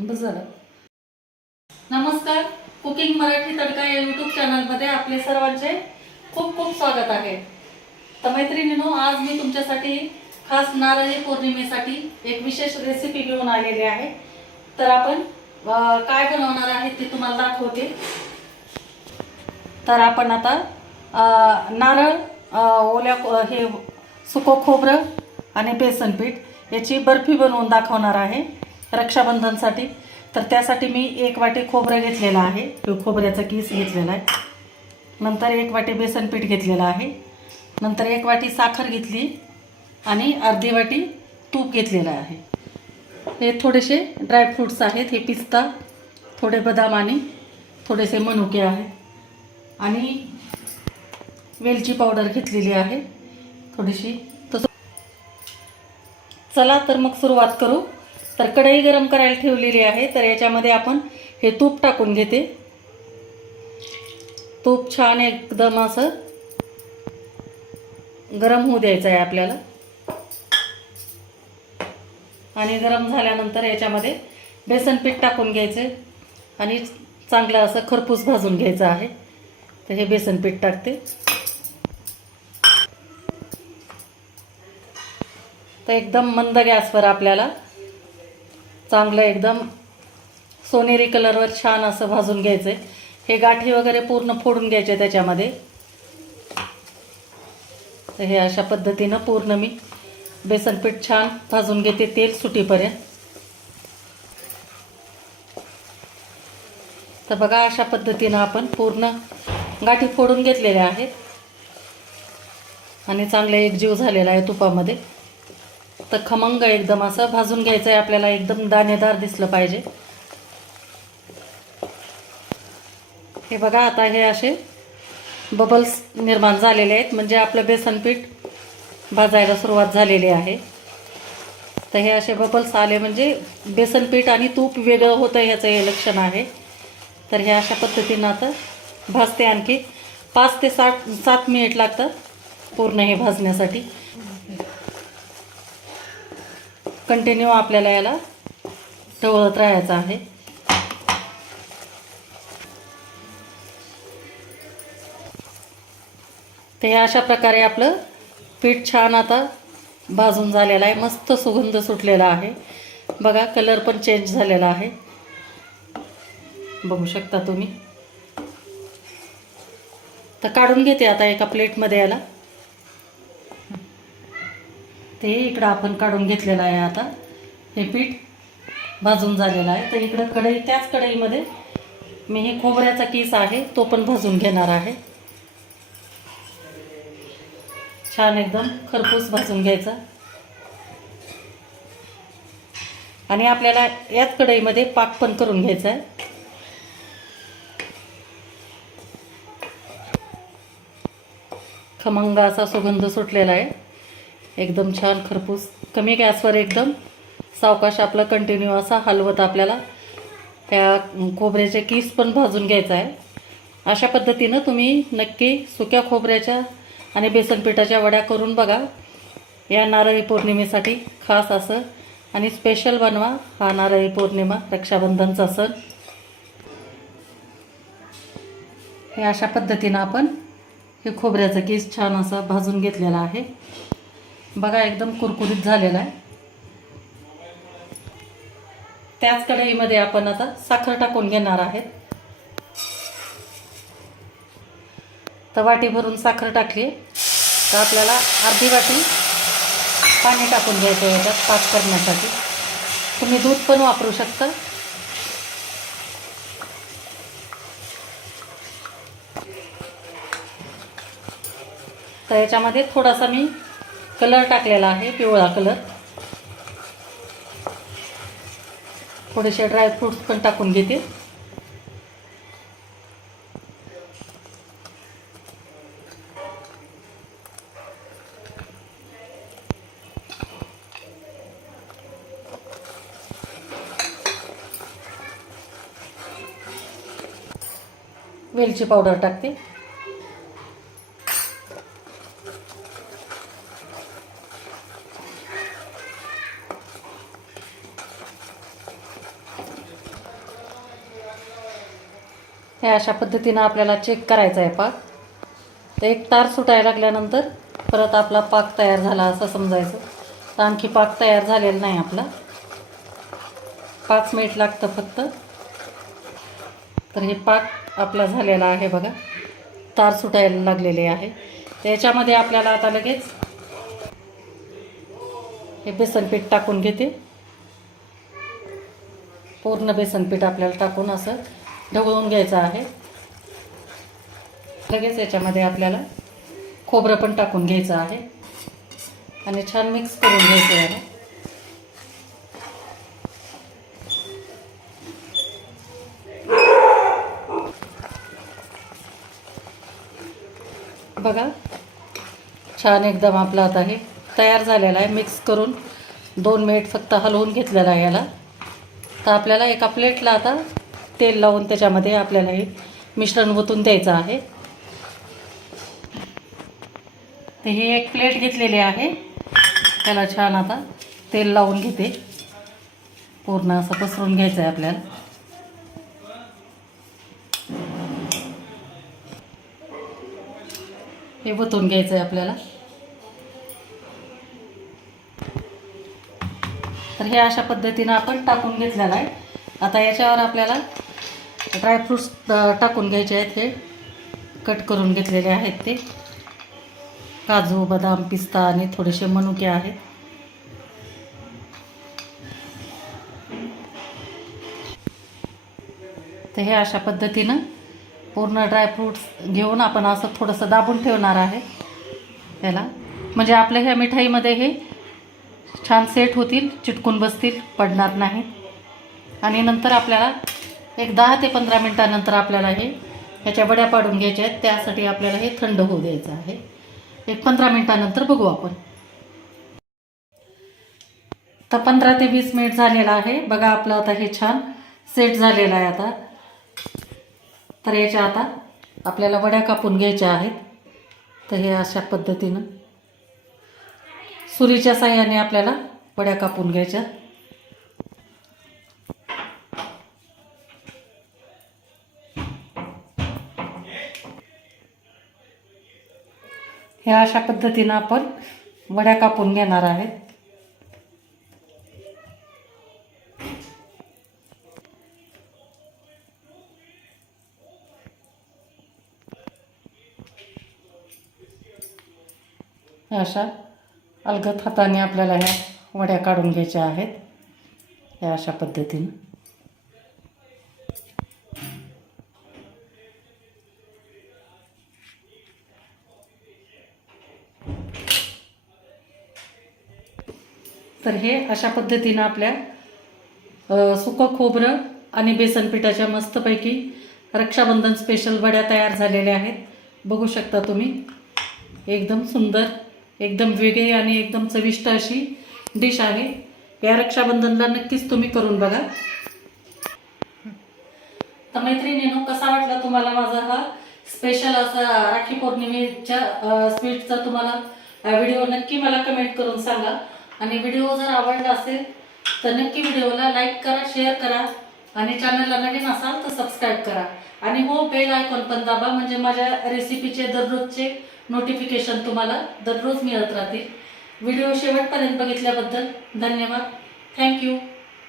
बस झालं नमस्कार कुकिंग मराठी तडका या युट्यूब चॅनलमध्ये आपले सर्वांचे खूप खूप स्वागत आहे. तर मैत्रिणीनो आज मी तुमच्यासाठी खास नारळी पौर्णिमेसाठी एक विशेष रेसिपी घेऊन आलेली आहे. तर आपण काय बनवणार आहे ते तुम्हाला दाखवते. तर आपण आता नारळ ओल्या खो- हे सुकं खोबरं आणि बेसन पीठ याची बर्फी बनवून दाखवणार आहे. रक्षाबंधनसाठी. तर त्यासाठी मी एक वाटी खोबरं घेतलेलं आहे. किंवा खोबऱ्याचा किस घेतलेला आहे. नंतर एक वाटी बेसन पीठ घेतलेलं आहे. नंतर एक वाटी साखर घेतली आणि अर्धी वाटी तूप घेतलेलं आहे. हे थोडेसे ड्रायफ्रूट्स आहेत. हे पिस्ता थोडे बदाम आणि थोडेसे मनुके आहेत. आणि वेलची पावडर घेतलेली आहे. थोडीशी तसं. चला तर मग सुरुवात करू. तर कढई गरम करायला ठेवलेली आहे. तर याच्यामध्ये आपण हे तूप टाकून घेते. तूप छान एकदम असं गरम होऊ द्यायचं आहे आपल्याला. आणि गरम झाल्यानंतर याच्यामध्ये बेसन पीठ टाकून घ्यायचं आणि चांगलं असं खरपूस भाजून घ्यायचं आहे. तर हे बेसन पीठ टाकते. तर एकदम मंद गॅसवर आपल्याला चांगलं एकदम सोनेरी कलरवर छान असं भाजून घ्यायचं हे गाठी वगैरे पूर्ण फोडून घ्यायचे त्याच्यामध्ये. तर हे अशा पद्धतीनं पूर्ण मी बेसन पीठ छान भाजून घेते तेल सुटीपर्यंत. तर बघा अशा पद्धतीनं आपण पूर्ण गाठी फोडून घेतलेल्या आहेत. आणि चांगलं एकजीव झालेला आहे तुपामध्ये. तर खमंग एकदम असं भाजून घ्यायचं आहे आपल्याला एकदम दाणेदार दिसलं पाहिजे. हे बघा आता हे असे बबल्स निर्माण झालेले आहेत. म्हणजे आपलं बेसनपीठ भाजायला सुरुवात झालेली आहे. तर हे असे बबल्स आले म्हणजे बेसनपीठ आणि तूप वेगळं होतं ह्याचं हे लक्षण आहे. तर हे अशा पद्धतीनं आता भाजते आणखी पाच ते सात सात मिनिट लागतात पूर्ण हे भाजण्यासाठी. कंटिन्यू आपल्याला याला टवळत राहायचं आहे. ते अशा प्रकारे आपलं पीठ छान आता भाजून झालेलं आहे. मस्त सुगंध सुटलेला आहे. बघा कलर पण चेंज झालेला आहे. बघू शकता तुम्ही. तर काढून घेते आता एका प्लेटमध्ये याला. ते इकडं आपण काढून घेतलेलं आहे आता. हे पीठ भाजून झालेलं आहे. तर इकडं कढई त्याच कढईमध्ये मी हे खोबऱ्याचा किस आहे तो पण भाजून घेणार आहे. छान एकदम खरपूस भाजून घ्यायचा. आणि आपल्याला याच कढईमध्ये पाक पण करून घ्यायचा आहे. खमंग असा सुगंध सुटलेला आहे. एकदम छान खरपूस. कमी गॅसवर एकदम सावकाश आपलं कंटिन्यू असा हलवत आपल्याला. त्या खोबऱ्याचे किस पण भाजून घ्यायचा आहे. अशा पद्धतीनं तुम्ही नक्की सुक्या खोबऱ्याच्या आणि बेसनपिठाच्या वड्या करून बघा. या नारळी पौर्णिमेसाठी खास असं आणि स्पेशल बनवा हा नारळी पौर्णिमा रक्षाबंधनचा सण. हे अशा पद्धतीनं आपण हे खोबऱ्याचं केस छान असा भाजून घेतलेला आहे. बघा एकदम कुरकुरीत झालेला आहे. त्याच कढईमध्ये आपण आता साखर टाकून घेणार आहेत. तर वाटी भरून साखर टाकली. तर आपल्याला अर्धी वाटी पाणी टाकून घ्यायचं आहे याच्यात पाक करण्यासाठी. तुम्ही दूध पण वापरू शकता. तर याच्यामध्ये थोडासा मी कलर टाकलेला आहे पिवळा कलर. थोडेसे ड्रायफ्रूट्स पण टाकून घेते वेलची पावडर टाकते. हे अशा पद्धतीनं आपल्याला चेक करायचा आहे पाक. तर एक तार सुटायला लागल्यानंतर परत आपला पाक तयार झाला असं समजायचं. तर आणखी पाक तयार झालेला नाही आपला. पाच मिनिट लागतं फक्त. तर हे पाक आपला झालेला आहे बघा. तार सुटायला लागलेले आहे. त्याच्यामध्ये आपल्याला आता लगेच हे बेसनपीठ टाकून घेते. पूर्ण बेसनपीठ आपल्याला टाकून असं ढवळून घ्यायचं आहे. लगेच याच्यामध्ये आपल्याला खोबरं पण टाकून घ्यायचं आहे. आणि छान मिक्स करून घ्यायचं आहे. बघा छान एकदम आपला आता हे तयार झालेला आहे. मिक्स करून दोन मिनिट फक्त हलवून घेतलेला आहे याला. तर आपल्याला एका प्लेटला आता तेल लावून त्याच्यामध्ये आपल्याला हे मिश्रण ओतून द्यायचं आहे. तर ही एक प्लेट घेतलेली आहे. त्याला छान आता तेल लावून घेते. पूर्ण असं पसरून घ्यायचं आहे आपल्याला. हे वतून घ्यायचं आहे आपल्याला. तर हे अशा पद्धतीनं आपण टाकून घेतलेलं आहे. आता याच्यावर आपल्याला ड्रायफ्रूट्स टाकून घ्यायचे आहेत हे. कट करून घेतलेले आहेत ते. काजू बदाम पिस्ता आणि थोडेसे मनुके आहेत. तर हे अशा पद्धतीनं पूर्ण ड्रायफ्रूट्स घेऊन आपण असं थोडंसं दाबून ठेवणार आहे. त्याला. म्हणजे आपल्या ह्या मिठाईमध्ये हे छान सेट होतील चिटकून बसतील पडणार नाही. आणि नंतर आपल्याला एक दहा ते पंधरा मिनटानंतर आपल्याला हे ह्याच्या वड्या पाडून घ्यायच्या आहेत. त्यासाठी आपल्याला हे थंड होऊ द्यायचं आहे. एक पंधरा मिनटानंतर बघू आपण. तर पंधरा ते वीस मिनिट झालेलं आहे. बघा आपलं आता हे छान सेट झालेलं आहे आता. तर याच्या आता आपल्याला वड्या कापून घ्यायच्या आहेत. तर हे अशा पद्धतीनं सुरीच्या साह्याने आपल्याला वड्या कापून घ्यायच्या. ह्या अशा पद्धतीनं आपण वड्या कापून घेणार आहेत. ह्या अशा अलगद हाताने आपल्याला ह्या वड्या काढून घ्यायच्या आहेत. या अशा पद्धतीनं. तर हे अशा पद्धतीनं आपल्या सुकं खोबरं आणि बेसन पिठाच्या मस्तपैकी रक्षाबंधन स्पेशल वड्या तयार झालेल्या आहेत. बघू शकता तुम्ही एकदम सुंदर एकदम वेगळी आणि एकदम चविष्ट अशी डिश आहे. या रक्षाबंधनला नक्कीच तुम्ही करून बघा. तर मैत्रिणीनो कसा वाटला तुम्हाला माझा हा स्पेशल असा राखी पौर्णिमेच्या स्वीटचा तुम्हाला व्हिडिओ नक्की मला कमेंट करून सांगा. आणि व्हिडिओ जर आवडला असेल तर नक्की व्हिडिओला लाईक करा शेअर करा आणि चॅनलला नवीन असाल तर सबस्क्राईब करा. आणि हो बेल आयकॉन पण दाबा म्हणजे माझ्या रेसिपीचे दररोजचे नोटिफिकेशन तुम्हाला दररोज मिळत राहतील. व्हिडिओ शेवटपर्यंत बघितल्याबद्दल धन्यवाद. थँक्यू